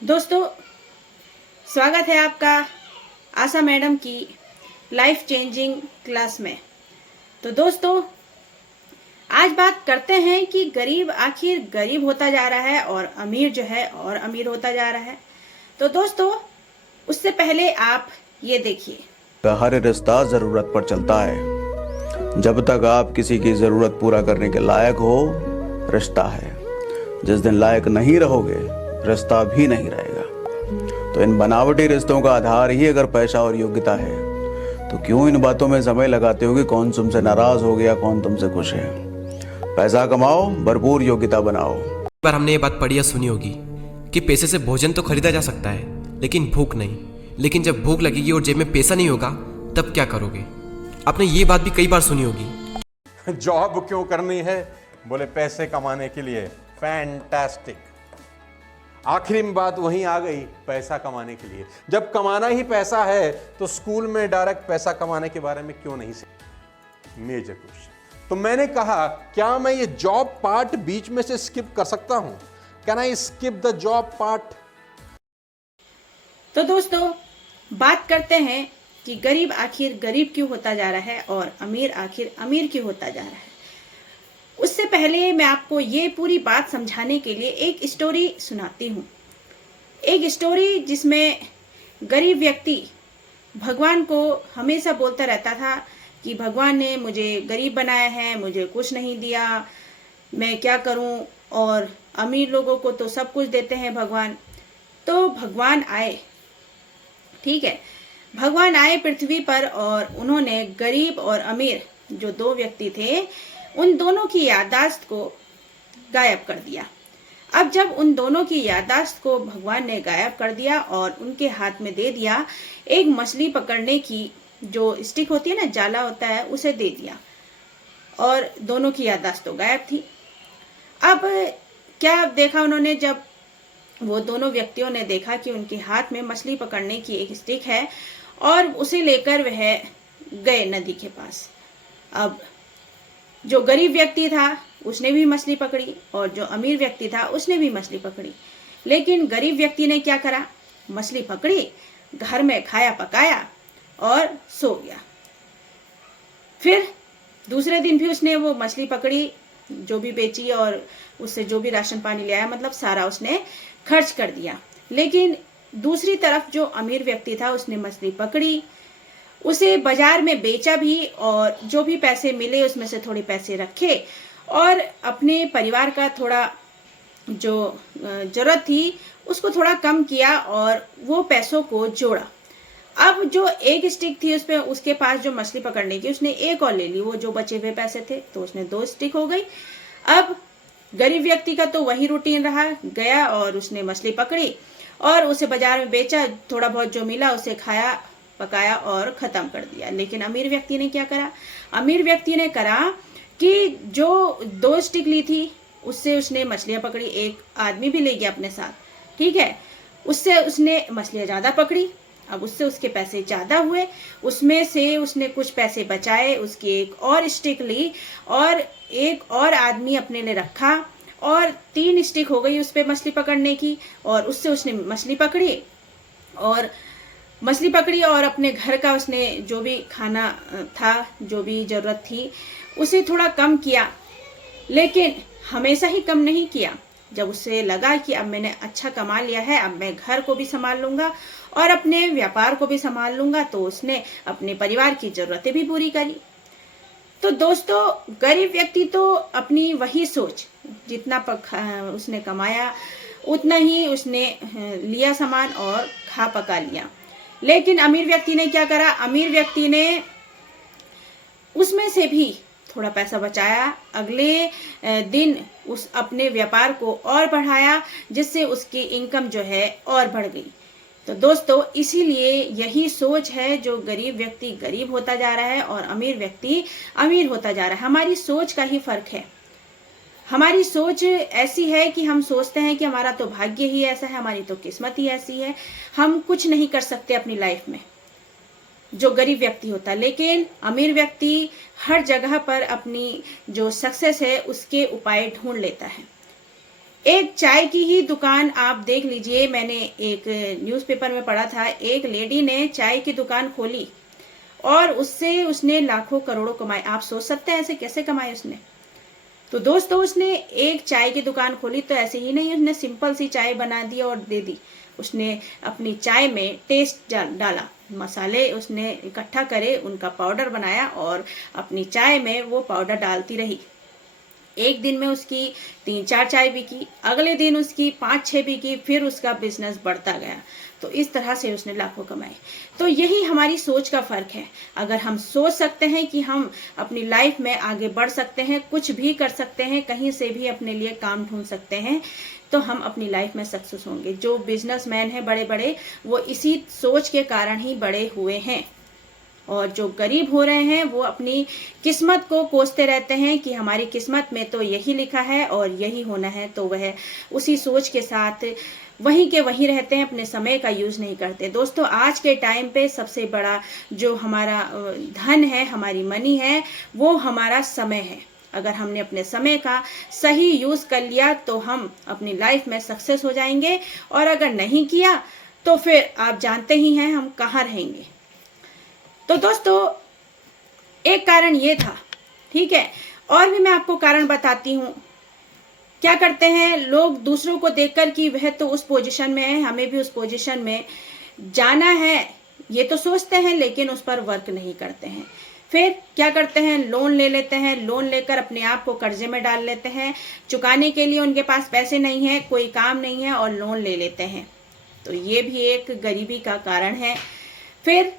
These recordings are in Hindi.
दोस्तों, स्वागत है आपका आशा मैडम की लाइफ चेंजिंग क्लास में। तो दोस्तों, आज बात करते हैं कि गरीब आखिर गरीब होता जा रहा है और अमीर जो है और अमीर होता जा रहा है। तो दोस्तों, उससे पहले आप ये देखिए, हर रिश्ता जरूरत पर चलता है। जब तक आप किसी की जरूरत पूरा करने के लायक हो, रिश्ता है। जिस दिन लायक नहीं रहोगे, रिश्ता भी नहीं रहेगा। तो इन बनावटी रिश्तों का आधार ही अगर पैसा और योग्यता है, तो क्यों इन बातों में समय लगाते हो कि कौन तुमसे नाराज हो गया, कौन तुमसे खुश है। पैसा कमाओ, भरपूर योग्यता बनाओ। पर हमने ये बात पढ़ी या सुनी होगी कि पैसे से भोजन तो खरीदा जा सकता है, लेकिन भूख नहीं। लेकिन जब भूख लगेगी और जेब में पैसा नहीं होगा, तब क्या करोगे? आपने ये बात भी कई बार सुनी होगी। जॉब क्यों करनी है? बोले पैसे कमाने के लिए। फैंटास्टिक। आखिरी में बात वहीं आ गई, पैसा कमाने के लिए। जब कमाना ही पैसा है तो स्कूल में डायरेक्ट पैसा कमाने के बारे में क्यों नहीं सीखा? Major question. तो मैंने कहा, क्या मैं ये जॉब पार्ट बीच में से स्किप कर सकता हूं? Can I skip the job part? तो दोस्तों, बात करते हैं कि गरीब आखिर गरीब क्यों होता जा रहा है और अमीर आखिर अमीर क्यों होता जा रहा है। उससे पहले मैं आपको ये पूरी बात समझाने के लिए एक स्टोरी सुनाती हूँ। एक स्टोरी जिसमें गरीब व्यक्ति भगवान को हमेशा बोलता रहता था कि भगवान ने मुझे गरीब बनाया है, मुझे कुछ नहीं दिया, मैं क्या करूं, और अमीर लोगों को तो सब कुछ देते हैं भगवान। तो भगवान आए, ठीक है, भगवान आए पृथ्वी पर और उन्होंने गरीब और अमीर जो दो व्यक्ति थे, उन दोनों की याददाश्त को गायब कर दिया। अब जब उन दोनों की याददाश्त को भगवान ने गायब कर दिया और उनके हाथ में दे दिया एक मछली पकड़ने की जो स्टिक होती है ना, जाला होता है, उसे दे दिया और दोनों की याददाश्त तो गायब थी। अब क्या देखा उन्होंने? जब वो दोनों व्यक्तियों ने देखा कि उनके हाथ में मछली पकड़ने की एक स्टिक है और उसे लेकर वह गए नदी के पास। अब जो गरीब व्यक्ति था उसने भी मछली पकड़ी और जो अमीर व्यक्ति था उसने भी मछली पकड़ी। लेकिन गरीब व्यक्ति ने क्या करा? मछली पकड़ी, घर में खाया पकाया और सो गया। फिर दूसरे दिन भी उसने वो मछली पकड़ी, जो भी बेची और उससे जो भी राशन पानी ले आया, मतलब सारा उसने खर्च कर दिया। लेकिन दूसरी तरफ जो अमीर व्यक्ति था उसने मछली पकड़ी, उसे बाजार में बेचा भी और जो भी पैसे मिले उसमें से थोड़े पैसे रखे और अपने परिवार का थोड़ा जो जरूरत थी उसको थोड़ा कम किया और वो पैसों को जोड़ा। अब जो एक स्टिक थी उसपे उसके पास जो मछली पकड़ने की, उसने एक और ले ली, वो जो बचे हुए पैसे थे, तो उसने 2 स्टिक हो गई। अब गरीब व्यक्ति का तो वही रूटीन रहा, गया और उसने मछली पकड़ी और उसे बाजार में बेचा, थोड़ा बहुत जो मिला उसे खाया पकाया और खत्म कर दिया। लेकिन अमीर व्यक्ति ने क्या करा? अमीर व्यक्ति ने करा कि जो 2 स्टिक ली थी उससे उसने मछलियां पकड़ी, एक आदमी भी ले गया अपने साथ, ठीक है, उससे उसने मछलियां ज्यादा पकड़ी। अब उससे उसके पैसे ज्यादा हुए, उसमें से उसने कुछ पैसे बचाए, उसकी एक और स्टिक ली और एक और आदमी अपने लिए रखा और 3 स्टिक हो गई उस पे मछली पकड़ने की और उससे उसने मछली पकड़ी और अपने घर का उसने जो भी खाना था, जो भी जरूरत थी, उसे थोड़ा कम किया। लेकिन हमेशा ही कम नहीं किया। जब उसे लगा कि अब मैंने अच्छा कमा लिया है, अब मैं घर को भी संभाल लूंगा और अपने व्यापार को भी संभाल लूंगा, तो उसने अपने परिवार की जरूरतें भी पूरी करी। तो दोस्तों, गरीब व्यक्ति तो अपनी वही सोच, जितना उसने कमाया उतना ही उसने लिया सामान और खा पका लिया। लेकिन अमीर व्यक्ति ने क्या करा? अमीर व्यक्ति ने उसमें से भी थोड़ा पैसा बचाया, अगले दिन उस अपने व्यापार को और बढ़ाया, जिससे उसकी इनकम जो है और बढ़ गई। तो दोस्तों, इसीलिए यही सोच है जो गरीब व्यक्ति गरीब होता जा रहा है और अमीर व्यक्ति अमीर होता जा रहा है। हमारी सोच का ही फर्क है। हमारी सोच ऐसी है कि हम सोचते हैं कि हमारा तो भाग्य ही ऐसा है, हमारी तो किस्मत ही ऐसी है, हम कुछ नहीं कर सकते अपनी लाइफ में, जो गरीब व्यक्ति होता है। लेकिन अमीर व्यक्ति हर जगह पर अपनी जो सक्सेस है उसके उपाय ढूंढ लेता है। एक चाय की ही दुकान आप देख लीजिए, मैंने एक न्यूज़पेपर में पढ़ा था, एक लेडी ने चाय की दुकान खोली और उससे उसने लाखों करोड़ों कमाए। आप सोच सकते हैं ऐसे कैसे कमाए उसने। तो दोस्तों उसने एक चाय की दुकान खोली तो ऐसे ही नहीं, उसने सिंपल सी चाय बना दी और दे दी। उसने अपनी चाय में टेस्ट डाला, मसाले उसने इकट्ठा करे, उनका पाउडर बनाया और अपनी चाय में वो पाउडर डालती रही। एक दिन में उसकी 3-4 चाय बिकी, अगले दिन उसकी 5-6 बिकी, फिर उसका बिजनेस बढ़ता गया। तो इस तरह से उसने लाखों कमाए। तो यही हमारी सोच का फर्क है। अगर हम सोच सकते हैं कि हम अपनी लाइफ में आगे बढ़ सकते हैं, कुछ भी कर सकते हैं, कहीं से भी अपने लिए काम ढूंढ सकते हैं, तो हम अपनी लाइफ में सक्सेस होंगे। जो बिजनेसमैन हैं बड़े बड़े, वो इसी सोच के कारण ही बड़े हुए हैं। और जो गरीब हो रहे हैं वो अपनी किस्मत को कोसते रहते हैं कि हमारी किस्मत में तो यही लिखा है और यही होना है, तो वह उसी सोच के साथ वहीं के वहीं रहते हैं, अपने समय का यूज नहीं करते। दोस्तों आज के टाइम पे सबसे बड़ा जो हमारा धन है, हमारी मनी है, वो हमारा समय है। अगर हमने अपने समय का सही यूज कर लिया तो हम अपनी लाइफ में सक्सेस हो जाएंगे, और अगर नहीं किया तो फिर आप जानते ही हैं हम कहाँ रहेंगे। तो दोस्तों एक कारण ये था, ठीक है। और भी मैं आपको कारण बताती हूँ। क्या करते हैं लोग दूसरों को देखकर कि वह तो उस पोजीशन में है, हमें भी उस पोजीशन में जाना है, ये तो सोचते हैं, लेकिन उस पर वर्क नहीं करते हैं। फिर क्या करते हैं, लोन ले लेते हैं, लोन लेकर अपने आप को कर्जे में डाल लेते हैं। चुकाने के लिए उनके पास पैसे नहीं है, कोई काम नहीं है और लोन ले लेते हैं। तो ये भी एक गरीबी का कारण है। फिर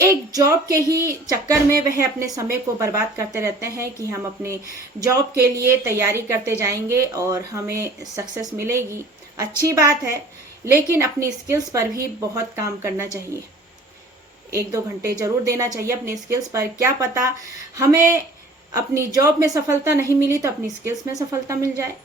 एक जॉब के ही चक्कर में वह अपने समय को बर्बाद करते रहते हैं कि हम अपने जॉब के लिए तैयारी करते जाएंगे और हमें सक्सेस मिलेगी। अच्छी बात है, लेकिन अपनी स्किल्स पर भी बहुत काम करना चाहिए। 1-2 घंटे जरूर देना चाहिए अपनी स्किल्स पर। क्या पता हमें अपनी जॉब में सफलता नहीं मिली तो अपनी स्किल्स में सफलता मिल जाए।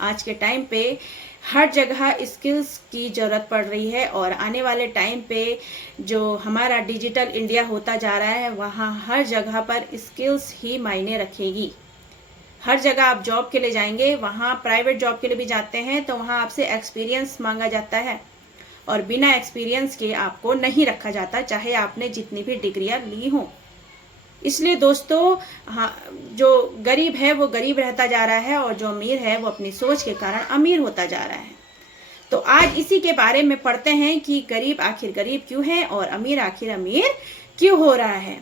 आज के टाइम पे हर जगह स्किल्स की ज़रूरत पड़ रही है, और आने वाले टाइम पे जो हमारा डिजिटल इंडिया होता जा रहा है, वहाँ हर जगह पर स्किल्स ही मायने रखेगी। हर जगह आप जॉब के लिए जाएंगे, वहाँ प्राइवेट जॉब के लिए भी जाते हैं तो वहाँ आपसे एक्सपीरियंस मांगा जाता है, और बिना एक्सपीरियंस के आपको नहीं रखा जाता, चाहे आपने जितनी भी डिग्रियाँ ली हों। इसलिए दोस्तों हाँ, जो गरीब है वो गरीब रहता जा रहा है, और जो अमीर है वो अपनी सोच के कारण अमीर होता जा रहा है। तो आज इसी के बारे में पढ़ते हैं कि गरीब आखिर गरीब क्यों है और अमीर आखिर अमीर क्यों हो रहा है।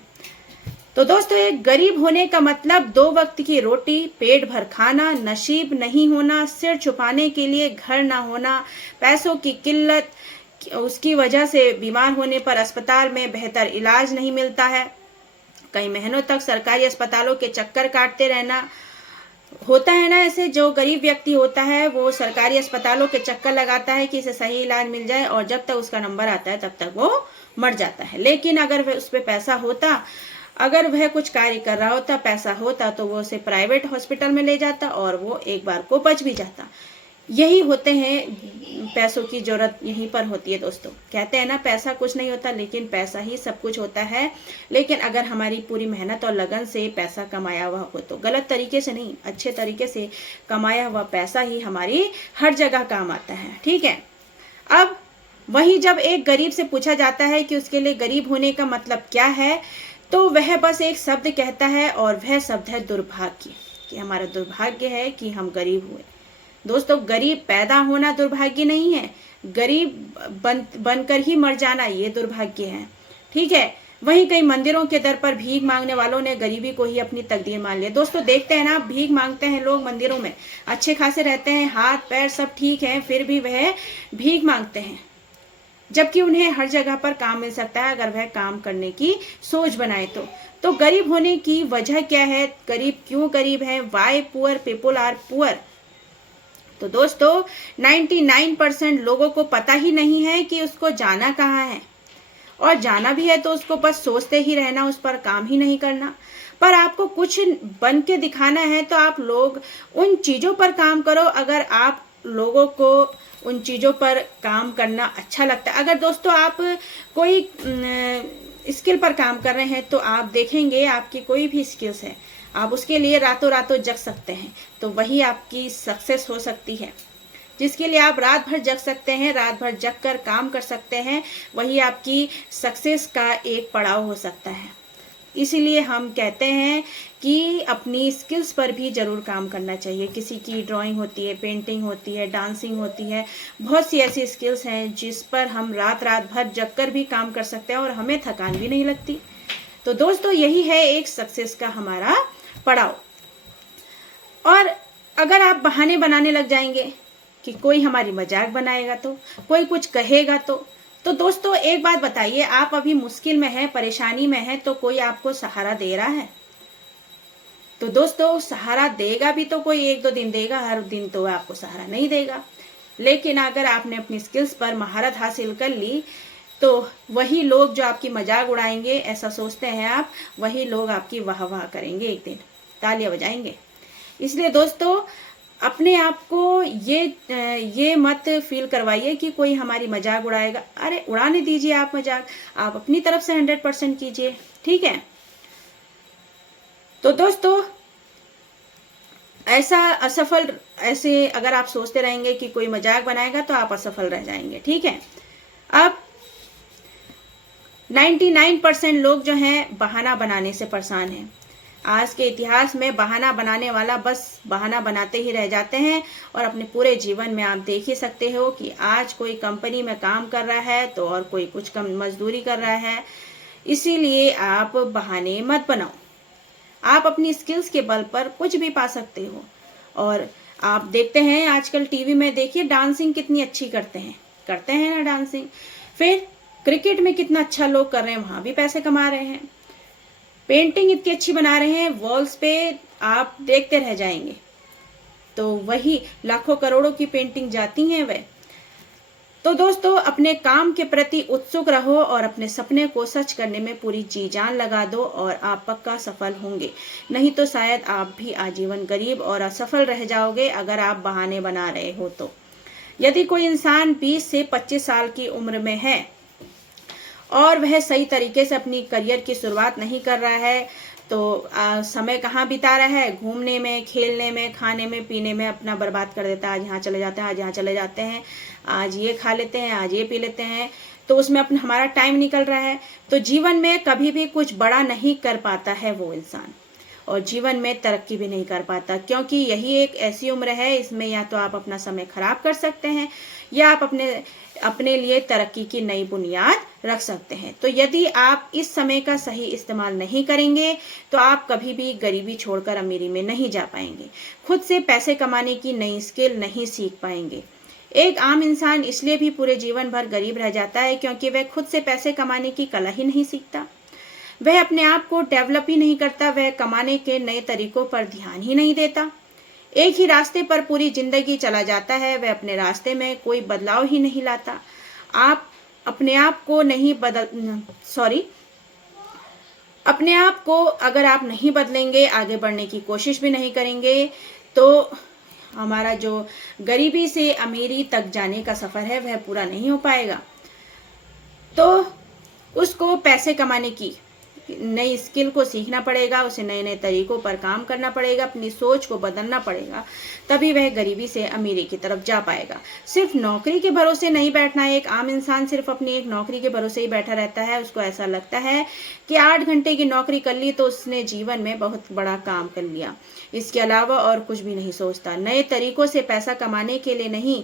तो दोस्तों एक गरीब होने का मतलब 2 वक्त की रोटी, पेट भर खाना, नसीब नहीं होना, सिर छुपाने के लिए घर ना होना, पैसों की किल्लत, उसकी वजह से बीमार होने पर अस्पताल में बेहतर इलाज नहीं मिलता है, कई महीनों तक सरकारी अस्पतालों के चक्कर काटते रहना। होता है ना, ऐसे जो गरीब व्यक्ति होता है वो सरकारी अस्पतालों के चक्कर लगाता है कि इसे सही इलाज मिल जाए, और जब तक उसका नंबर आता है तब तक वो मर जाता है। लेकिन अगर वह उस पर पैसा होता, अगर वह कुछ कार्य कर रहा होता, पैसा होता, तो वो उसे प्राइवेट हॉस्पिटल में ले जाता और वो एक बार को बच भी जाता। यही होते हैं, पैसों की जरूरत यहीं पर होती है दोस्तों। कहते हैं ना पैसा कुछ नहीं होता, लेकिन पैसा ही सब कुछ होता है। लेकिन अगर हमारी पूरी मेहनत और लगन से पैसा कमाया हुआ हो, तो गलत तरीके से नहीं, अच्छे तरीके से कमाया हुआ पैसा ही हमारी हर जगह काम आता है, ठीक है। अब वही जब एक गरीब से पूछा जाता है कि उसके लिए गरीब होने का मतलब क्या है, तो वह बस एक शब्द कहता है, और वह शब्द है दुर्भाग्य, कि हमारा दुर्भाग्य है कि हम गरीब हुए। दोस्तों गरीब पैदा होना दुर्भाग्य नहीं है, गरीब बनकर ही मर जाना ये दुर्भाग्य है, ठीक है। वहीं कई मंदिरों के दर पर भीख मांगने वालों ने गरीबी को ही अपनी तकदीर मान लिया। दोस्तों देखते हैं ना, भीख मांगते हैं लोग मंदिरों में, अच्छे खासे रहते हैं, हाथ पैर सब ठीक है, फिर भी वह भीख मांगते हैं, जबकि उन्हें हर जगह पर काम मिल सकता है अगर वह काम करने की सोच बनाए तो गरीब होने की वजह क्या है, गरीब क्यों गरीब है, why poor people are poor. तो दोस्तों 99% लोगों को पता ही नहीं है कि उसको जाना कहाँ है, और जाना भी है तो उसको बस सोचते ही रहना, उस पर काम ही नहीं करना। पर आपको कुछ बन के दिखाना है तो आप लोग उन चीज़ों पर काम करो। अगर आप लोगों को उन चीज़ों पर काम करना अच्छा लगता है, अगर दोस्तों आप कोई स्किल पर काम कर रहे हैं तो आप देखेंगे आपकी कोई भी स्किल्स है, आप उसके लिए रातों रातों जग सकते हैं, तो वही आपकी सक्सेस हो सकती है। जिसके लिए आप रात भर जग सकते हैं, रात भर जग कर काम कर सकते हैं, वही आपकी सक्सेस का एक पड़ाव हो सकता है। इसीलिए हम कहते हैं कि अपनी स्किल्स पर भी ज़रूर काम करना चाहिए। किसी की ड्राइंग होती है, पेंटिंग होती है, डांसिंग होती है, बहुत सी ऐसी स्किल्स हैं जिस पर हम रात रात भर जग कर भी काम कर सकते हैं और हमें थकान भी नहीं लगती। तो दोस्तों, यही है एक सक्सेस का हमारा पड़ाव। और अगर आप बहाने बनाने लग जाएंगे कि कोई हमारी मजाक बनाएगा तो, कोई कुछ कहेगा तो दोस्तों एक बात बताइए, आप अभी मुश्किल में हैं, परेशानी में हैं, तो कोई आपको सहारा दे रहा है? तो दोस्तों सहारा देगा भी तो कोई 1-2 दिन देगा, हर दिन तो आपको सहारा नहीं देगा। लेकिन अगर आपने अपनी स्किल्स पर महारत हासिल कर ली तो वही लोग जो आपकी मजाक उड़ाएंगे, ऐसा सोचते हैं आप, वही लोग आपकी वाह वाह करेंगे, एक दिन तालियां बजाएंगे। इसलिए दोस्तों अपने आप को ये मत फील करवाइए कि कोई हमारी मजाक उड़ाएगा। अरे उड़ाने दीजिए आप मजाक, आप अपनी तरफ से 100% कीजिए, ठीक है। तो दोस्तों ऐसे अगर आप सोचते रहेंगे कि कोई मजाक बनाएगा तो आप असफल रह जाएंगे, ठीक है। अब 99% लोग जो हैं बहाना बनाने से परेशान हैं। आज के इतिहास में बहाना बनाने वाला बस बहाना बनाते ही रह जाते हैं और अपने पूरे जीवन में आप देख ही सकते हो कि आज कोई कंपनी में काम कर रहा है तो और कोई कुछ कम मजदूरी कर रहा है। इसीलिए आप बहाने मत बनाओ, आप अपनी स्किल्स के बल पर कुछ भी पा सकते हो। और आप देखते हैं आजकल टीवी में, देखिए डांसिंग कितनी अच्छी करते हैं ना डांसिंग। फिर क्रिकेट में कितना अच्छा लोग कर रहे हैं, वहां भी पैसे कमा रहे हैं। पेंटिंग इतनी अच्छी बना रहे हैं, वॉल्स पे आप देखते रह जाएंगे। तो वही लाखों करोड़ों की पेंटिंग जाती हैं वह। तो दोस्तों अपने काम के प्रति उत्सुक रहो और अपने सपने को सच करने में पूरी जी जान लगा दो और आप पक्का सफल होंगे। नहीं तो शायद आप भी आजीवन गरीब और असफल रह जाओगे अगर आप बहाने बना रहे हो तो। यदि कोई इंसान 20 से 25 साल की उम्र में है और वह सही तरीके से अपनी करियर की शुरुआत नहीं कर रहा है तो समय कहाँ बिता रहा है? घूमने में, खेलने में, खाने में, पीने में अपना बर्बाद कर देता है। आज यहाँ चले जाते हैं, आज यहाँ चले जाते हैं, आज ये खा लेते हैं, आज ये पी लेते हैं, तो उसमें अपना हमारा टाइम निकल रहा है। तो जीवन में कभी भी कुछ बड़ा नहीं कर पाता है वो इंसान, और जीवन में तरक्की भी नहीं कर पाता, क्योंकि यही एक ऐसी उम्र है, इसमें या तो आप अपना समय खराब कर सकते हैं या आप अपने लिए तरक्की की नई बुनियाद रख सकते हैं। तो यदि आप इस समय का सही इस्तेमाल नहीं करेंगे तो आप कभी भी गरीबी छोड़कर अमीरी में नहीं जा पाएंगे, खुद से पैसे कमाने की नई स्किल नहीं सीख पाएंगे। एक आम इंसान इसलिए भी पूरे जीवन भर गरीब रह जाता है क्योंकि वह खुद से पैसे कमाने की कला ही नहीं सीखता, वह अपने आप को डेवलप ही नहीं करता, वह कमाने के नए तरीकों पर ध्यान ही नहीं देता। एक ही रास्ते पर पूरी जिंदगी चला जाता है, वह अपने रास्ते में कोई बदलाव ही नहीं लाता। अपने आप को अगर आप नहीं बदलेंगे, आगे बढ़ने की कोशिश भी नहीं करेंगे, तो हमारा जो गरीबी से अमीरी तक जाने का सफर है वह पूरा नहीं हो पाएगा। तो उसको पैसे कमाने की नई स्किल को सीखना पड़ेगा, उसे नए नए तरीकों पर काम करना पड़ेगा, अपनी सोच को बदलना पड़ेगा, तभी वह गरीबी से अमीरी की तरफ जा पाएगा। सिर्फ नौकरी के भरोसे नहीं बैठना है। एक आम इंसान सिर्फ अपनी एक नौकरी के भरोसे ही बैठा रहता है। उसको ऐसा लगता है कि 8 घंटे की नौकरी कर ली तो उसने जीवन में बहुत बड़ा काम कर लिया, इसके अलावा और कुछ भी नहीं सोचता। नए तरीकों से पैसा कमाने के लिए नहीं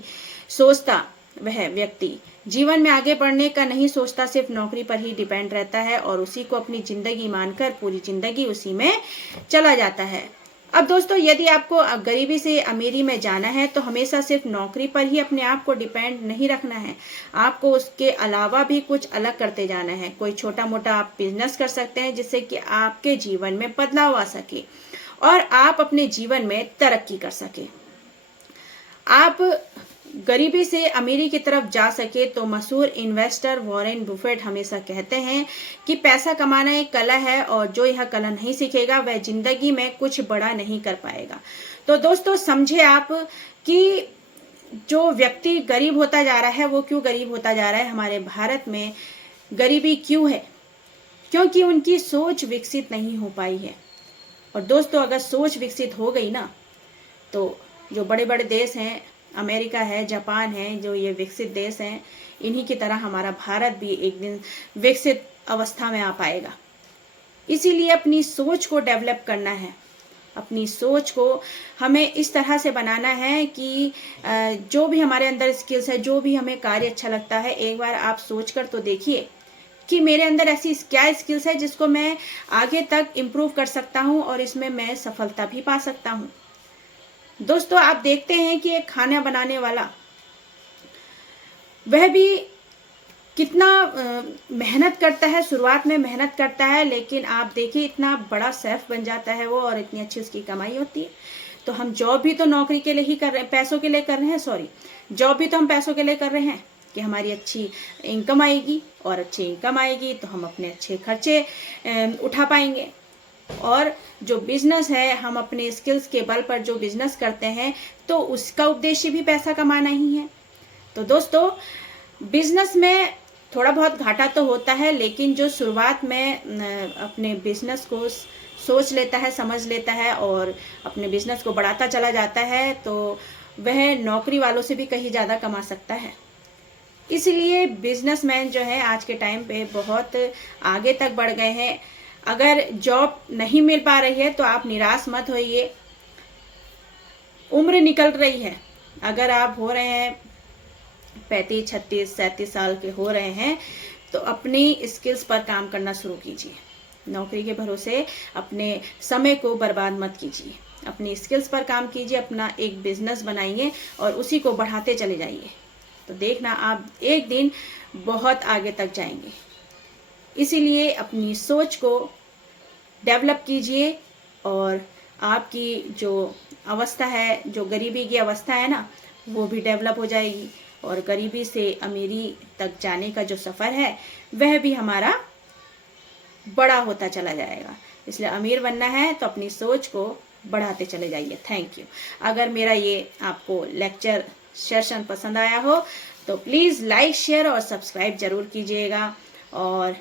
सोचता वह व्यक्ति, जीवन में आगे बढ़ने का नहीं सोचता, सिर्फ नौकरी पर ही डिपेंड रहता है और उसी को अपनी जिंदगी मानकर पूरी जिंदगी उसी में चला जाता है। अब दोस्तों यदि आपको गरीबी से अमीरी में जाना है तो हमेशा सिर्फ नौकरी पर ही अपने आप को डिपेंड नहीं रखना है, आपको उसके अलावा भी कुछ अलग करते जाना है। कोई छोटा मोटा आप बिजनेस कर सकते हैं जिससे कि आपके जीवन में बदलाव आ सके और आप अपने जीवन में तरक्की कर सके। आप गरीबी से अमीरी की तरफ जा सके तो मशहूर इन्वेस्टर वॉरेन बुफेट हमेशा कहते हैं कि पैसा कमाना एक कला है और जो यह कला नहीं सीखेगा वह जिंदगी में कुछ बड़ा नहीं कर पाएगा। तो दोस्तों समझे आप कि जो व्यक्ति गरीब होता जा रहा है वो क्यों गरीब होता जा रहा है। हमारे भारत में गरीबी क्यों है? क्योंकि उनकी सोच विकसित नहीं हो पाई है। और दोस्तों अगर सोच विकसित हो गई ना, तो जो बड़े बड़े देश हैं, अमेरिका है, जापान है, जो ये विकसित देश हैं, इन्हीं की तरह हमारा भारत भी एक दिन विकसित अवस्था में आ पाएगा। इसीलिए अपनी सोच को डेवलप करना है। अपनी सोच को हमें इस तरह से बनाना है कि जो भी हमारे अंदर स्किल्स है, जो भी हमें कार्य अच्छा लगता है, एक बार आप सोच कर तो देखिए कि मेरे अंदर ऐसी क्या स्किल्स है जिसको मैं आगे तक इम्प्रूव कर सकता हूँ और इसमें मैं सफलता भी पा सकता हूँ। दोस्तों आप देखते हैं कि एक खाना बनाने वाला वह भी कितना मेहनत करता है, शुरुआत में मेहनत करता है, लेकिन आप देखिए इतना बड़ा शेफ बन जाता है वो, और इतनी अच्छी उसकी कमाई होती है। तो हम जॉब भी तो नौकरी के लिए ही कर रहे हैं, पैसों के लिए कर रहे हैं, सॉरी, जॉब भी तो हम पैसों के लिए कर रहे हैं कि हमारी अच्छी इनकम आएगी, और अच्छी इनकम आएगी तो हम अपने अच्छे खर्चे उठा पाएंगे। और जो बिजनेस है, हम अपने स्किल्स के बल पर जो बिजनेस करते हैं तो उसका उद्देश्य भी पैसा कमाना ही है। तो दोस्तों बिजनेस में थोड़ा बहुत घाटा तो होता है, लेकिन जो शुरुआत में अपने बिजनेस को सोच लेता है, समझ लेता है और अपने बिजनेस को बढ़ाता चला जाता है, तो वह नौकरी वालों से भी कहीं ज़्यादा कमा सकता है। इसलिए बिजनेसमैन जो है आज के टाइम पे बहुत आगे तक बढ़ गए हैं। अगर जॉब नहीं मिल पा रही है तो आप निराश मत होइए, उम्र निकल रही है। अगर आप हो रहे हैं 35, 36, 37 साल के हो रहे हैं तो अपनी स्किल्स पर काम करना शुरू कीजिए। नौकरी के भरोसे अपने समय को बर्बाद मत कीजिए, अपनी स्किल्स पर काम कीजिए, अपना एक बिजनेस बनाइए और उसी को बढ़ाते चले जाइए। तो देखना आप एक दिन बहुत आगे तक जाएंगे। इसीलिए अपनी सोच को डेवलप कीजिए और आपकी जो अवस्था है, जो गरीबी की अवस्था है ना, वो भी डेवलप हो जाएगी और गरीबी से अमीरी तक जाने का जो सफ़र है वह भी हमारा बड़ा होता चला जाएगा। इसलिए अमीर बनना है तो अपनी सोच को बढ़ाते चले जाइए। Thank you. अगर मेरा ये आपको लेक्चर सेशन पसंद आया हो तो प्लीज़ लाइक, शेयर और सब्सक्राइब जरूर कीजिएगा। और